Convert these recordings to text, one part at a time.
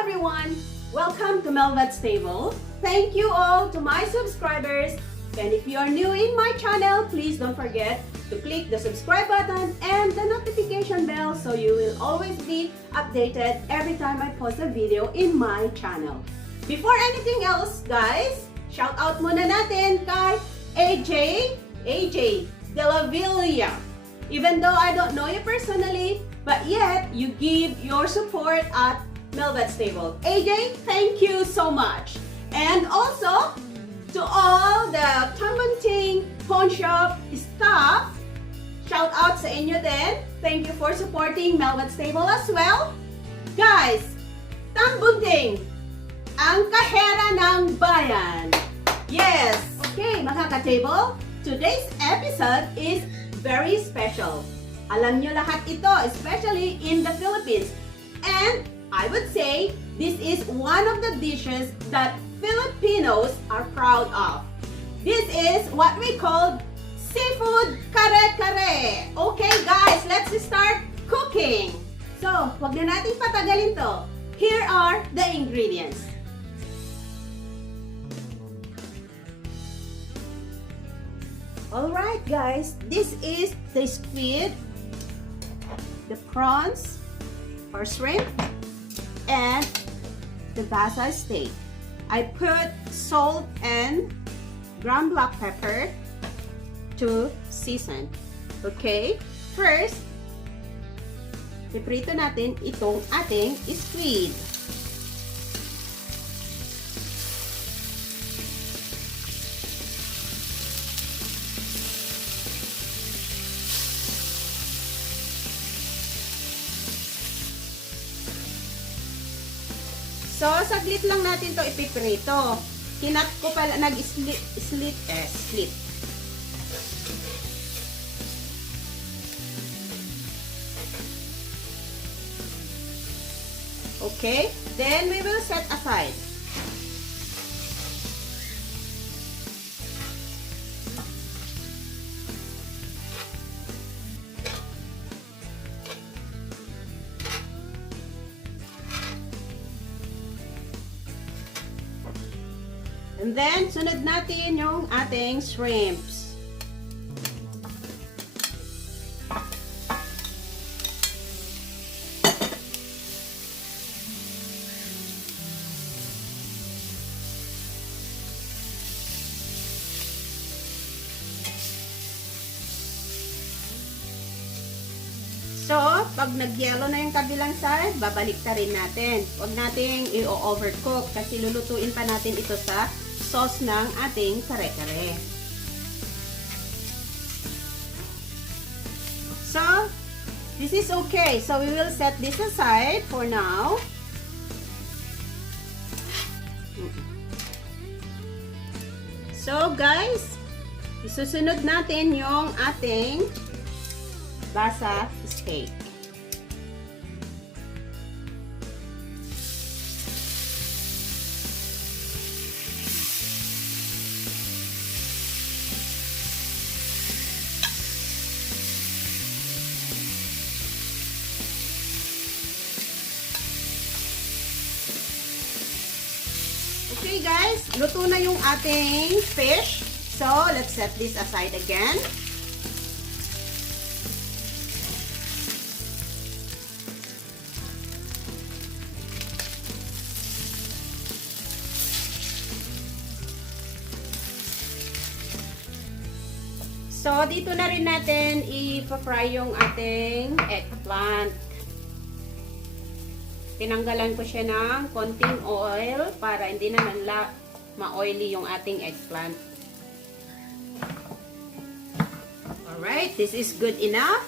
everyone! Welcome to Mhelbeth's Table. Thank you all to my subscribers. And if you are new in my channel, please don't forget to click the subscribe button and the notification bell so you will always be updated every time I post a video in my channel. Before anything else, guys, shout out muna natin kay AJ De La Villa. Even though I don't know you personally, but yet you give your support at Mhelbeth's Table. AJ, thank you so much. And also, to all the Tambunting Pawn Shop staff, shout out sa inyo din. Thank you for supporting Mhelbeth's Table as well. Guys, Tambunting, ang kahera ng bayan. Yes! Okay, mga ka-table, today's episode is very special. Alam nyo lahat ito, especially in the Philippines. And I would say this is one of the dishes that Filipinos are proud of. This is what we call seafood kare kare. Okay guys, let's start cooking. So, wag na nating patagalin to. Here are the ingredients. Alright guys, this is the squid, the prawns or shrimp, and the basa steak. I put salt and ground black pepper to season. Okay? First, iprito natin itong ating squid. So, saglit lang natin to ipiprito. Kinat ko pala, slit. Okay, then we will set aside. And then, sunod natin yung ating shrimps. So, pag nag-yellow na yung kabilang side, babalik ta rin natin. Huwag nating i-overcook kasi lulutuin pa natin ito sa sauce ng ating kare kare. So, this is okay. So, we will set this aside for now. So, guys, isusunod natin yung ating basa steak. Okay guys, luto na yung ating fish. So, let's set this aside again. So, dito na rin natin i-fry yung ating eggplant. Tinanggalan ko siya ng konting oil para hindi naman ma-oily yung ating eggplant. Alright, this is good enough.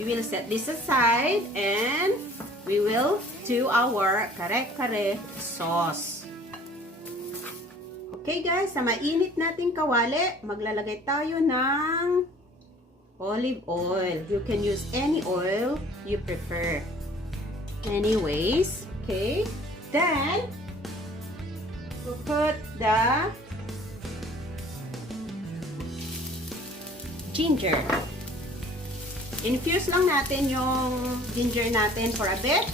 We will set this aside and we will do our kare kare sauce. Okay guys, sa mainit nating kawali, maglalagay tayo ng olive oil. You can use any oil you prefer. Anyways, okay, then we'll put the ginger. Infuse lang natin yung ginger natin for a bit.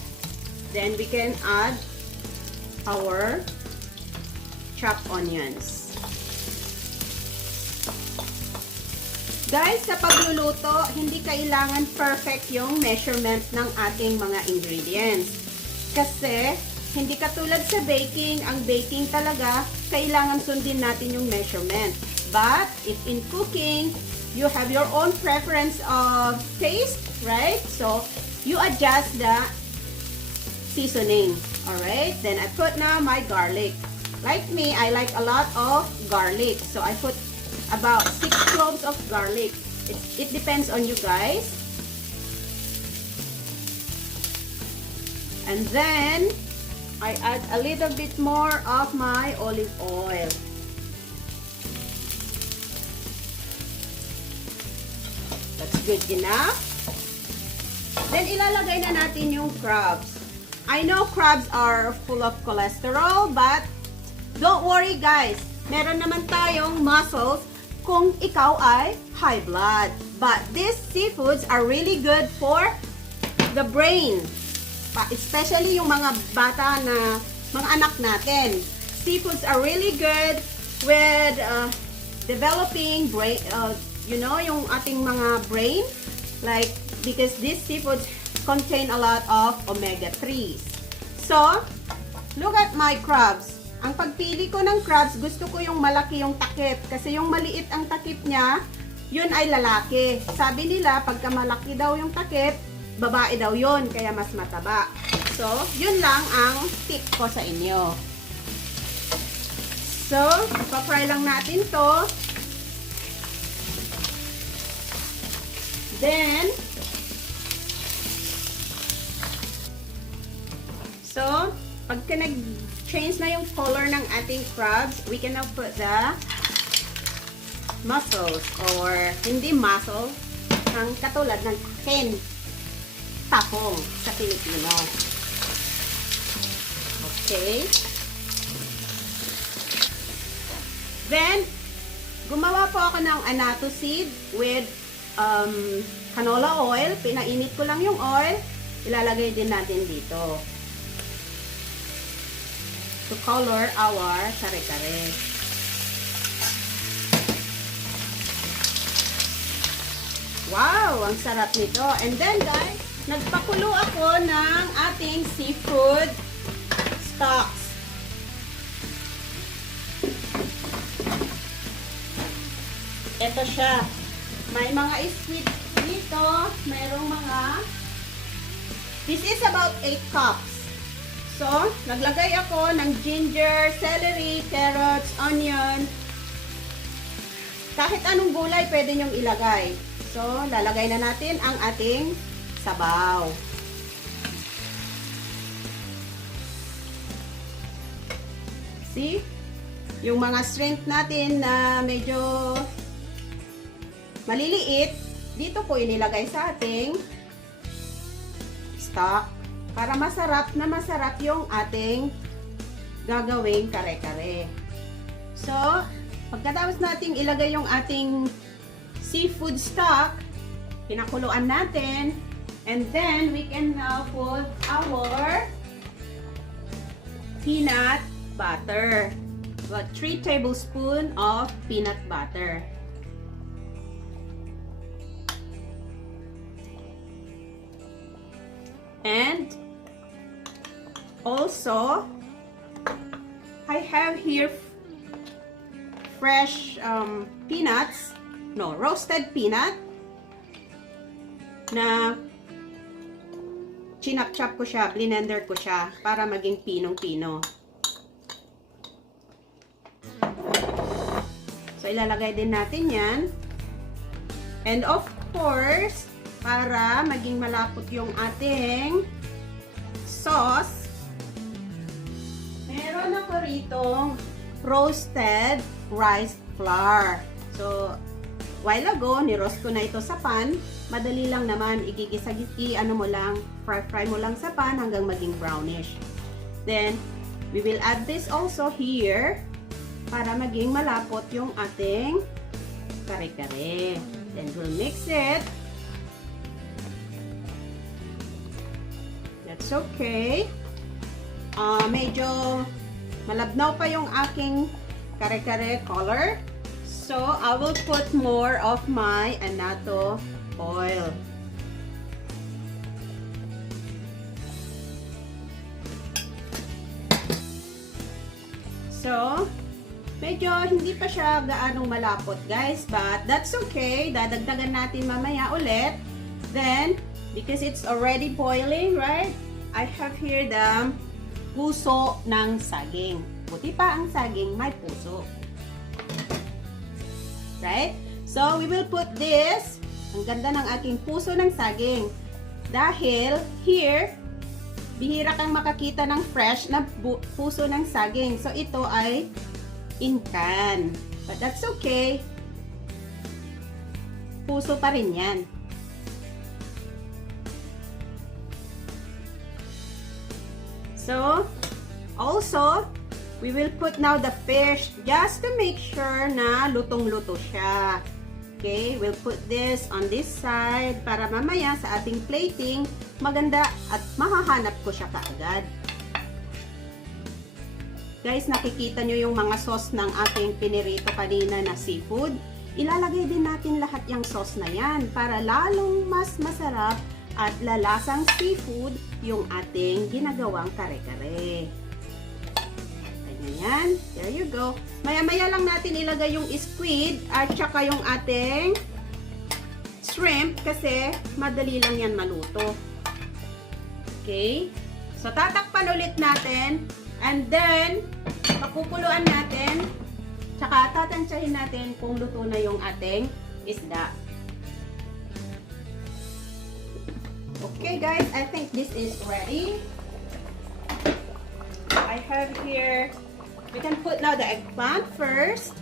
Then we can add our chopped onions. Guys, sa pagluluto, hindi kailangan perfect yung measurement ng ating mga ingredients. Kasi, hindi katulad sa baking, ang baking talaga, kailangan sundin natin yung measurement. But, if in cooking, you have your own preference of taste, right? So, you adjust the seasoning. Alright? Then, I put now my garlic. Like me, I like a lot of garlic. So, I put about 6 cloves of garlic. It depends on you guys. And then, I add a little bit more of my olive oil. That's good enough. Then, ilalagay na natin yung crabs. I know crabs are full of cholesterol, but don't worry guys. Meron naman tayong mussels kung ikaw ay high blood. But these seafoods are really good for the brain. Especially yung mga bata na, mga anak natin. Seafoods are really good with developing brain, you know, yung ating mga brain. Like, because these seafoods contain a lot of omega-3s. So, look at my crabs. Ang pagpili ko ng crabs, gusto ko yung malaki yung takip. Kasi yung maliit ang takip niya, yun ay lalaki. Sabi nila, pagka malaki daw yung takip, babae daw yun, kaya mas mataba. So, yun lang ang tip ko sa inyo. So, pa-fry lang natin to. Then, so, pagka nag-change na yung color ng ating crabs, we can now put the mussels, or hindi mussel, ang katulad ng takin, takong sa Pilipino. Okay. Then, gumawa po ako ng annatto seed with canola oil. Pinainit ko lang yung oil. Ilalagay din natin dito to color our kare kare. Wow! Ang sarap nito. And then guys, nagpakulo ako ng ating seafood stocks. Ito siya. May mga squid dito. Mayroong mga... This is about 8 cups. So, naglagay ako ng ginger, celery, carrots, onion. Kahit anong gulay pwede nyong ilagay. So, lalagay na natin ang ating sabaw. See? Yung mga shrimp natin na medyo maliliit, dito ko inilagay sa ating stock para masarap na masarap yung ating gagawing kare-kare. So, pagkatapos nating ilagay yung ating seafood stock, pinakuluan natin, and then we can now put our peanut butter. About 3 tablespoons of peanut butter. And also, I have here fresh peanuts. No, roasted peanut na chinap-chop ko siya, blender ko siya para maging pinong-pino. So, ilalagay din natin yan. And of course, para maging malapot yung ating sauce, meron ako ritong roasted rice flour. So, while ago, ni-roast ko na ito sa pan. Madali lang naman, ano mo lang, fry mo lang sa pan hanggang maging brownish. Then, we will add this also here para maging malapot yung ating kare-kare. Then, we'll mix it. That's okay. Medyo malabnaw pa yung aking kare-kare color. So, I will put more of my annatto oil. So, medyo hindi pa siya gaanong malapot guys, but that's okay. Dadagdagan natin mamaya ulit. Then, because it's already boiling, right? I have here the puso ng saging. Buti pa ang saging may puso. Right? So, we will put this. Ang ganda ng aking puso ng saging. Dahil, here, bihira kang makakita ng fresh na puso ng saging. So, ito ay in can. But that's okay. Puso pa rin yan. So, also, we will put now the fish just to make sure na lutong-luto siya. Okay, we'll put this on this side para mamaya sa ating plating, maganda at mahahanap ko siya kaagad. Guys, nakikita nyo yung mga sauce ng ating pinirito kanina na seafood. Ilalagay din natin lahat yung sauce na yan para lalong mas masarap at lalasang seafood yung ating ginagawang kare-kare. Ayan, there you go. Maya-maya lang natin ilagay yung squid at saka yung ating shrimp kasi madali lang yan maluto. Okay? So, tatakpan ulit natin and then, pakukuluan natin tsaka tatansyahin natin kung luto na yung ating isda. Okay guys, I think this is ready. I have here, we can put now the eggplant first.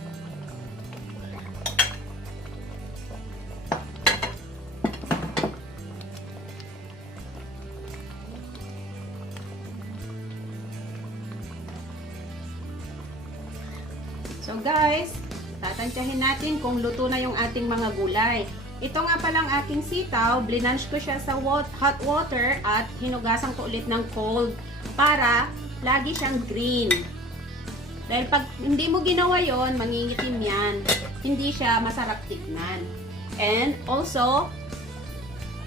So guys, tatansyahin natin kung luto na yung ating mga gulay. Ito nga palang aking sitaw, blinanch ko siya sa hot water at hinugasan ko ulit ng cold para lagi siyang green. Dahil pag hindi mo ginawa yon, mangingitim yan. Hindi siya masarap tikman. And also,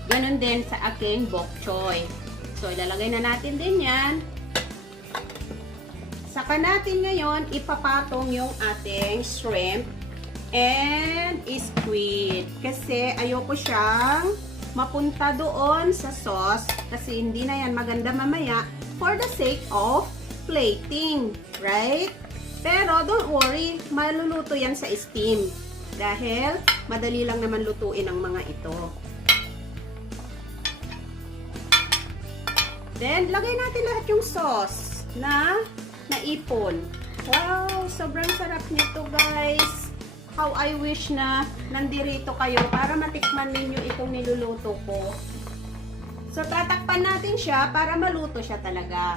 ganun din sa aking bok choy. So, ilalagay na natin din yan. Saka natin ngayon ipapatong yung ating shrimp and squid. Kasi ayoko siyang mapunta doon sa sauce kasi hindi na yan maganda mamaya for the sake of plating. Right? Pero don't worry, maluluto yan sa steam. Dahil madali lang naman lutuin ang mga ito. Then, lagay natin lahat yung sauce na naipon. Wow! Sobrang sarap nito guys. How I wish na nandirito kayo para matikman ninyo itong niluluto ko. So, tatakpan natin siya para maluto siya talaga.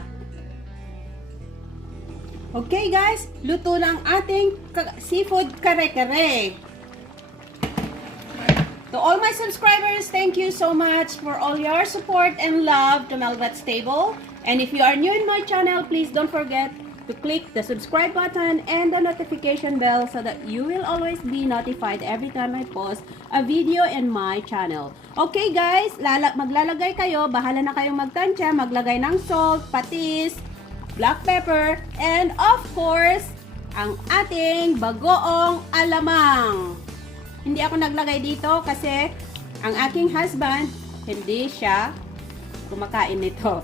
Okay guys, luto na ang ating seafood kare-kare. To all my subscribers, thank you so much for all your support and love to Mhelbeth's Table. And if you are new in my channel, please don't forget to click the subscribe button and the notification bell so that you will always be notified every time I post a video in my channel. Okay guys, maglalagay kayo, bahala na kayong magtansya, maglagay ng salt, patis, black pepper, and of course, ang ating bagoong alamang. Hindi ako naglagay dito kasi ang aking husband, hindi siya kumakain nito.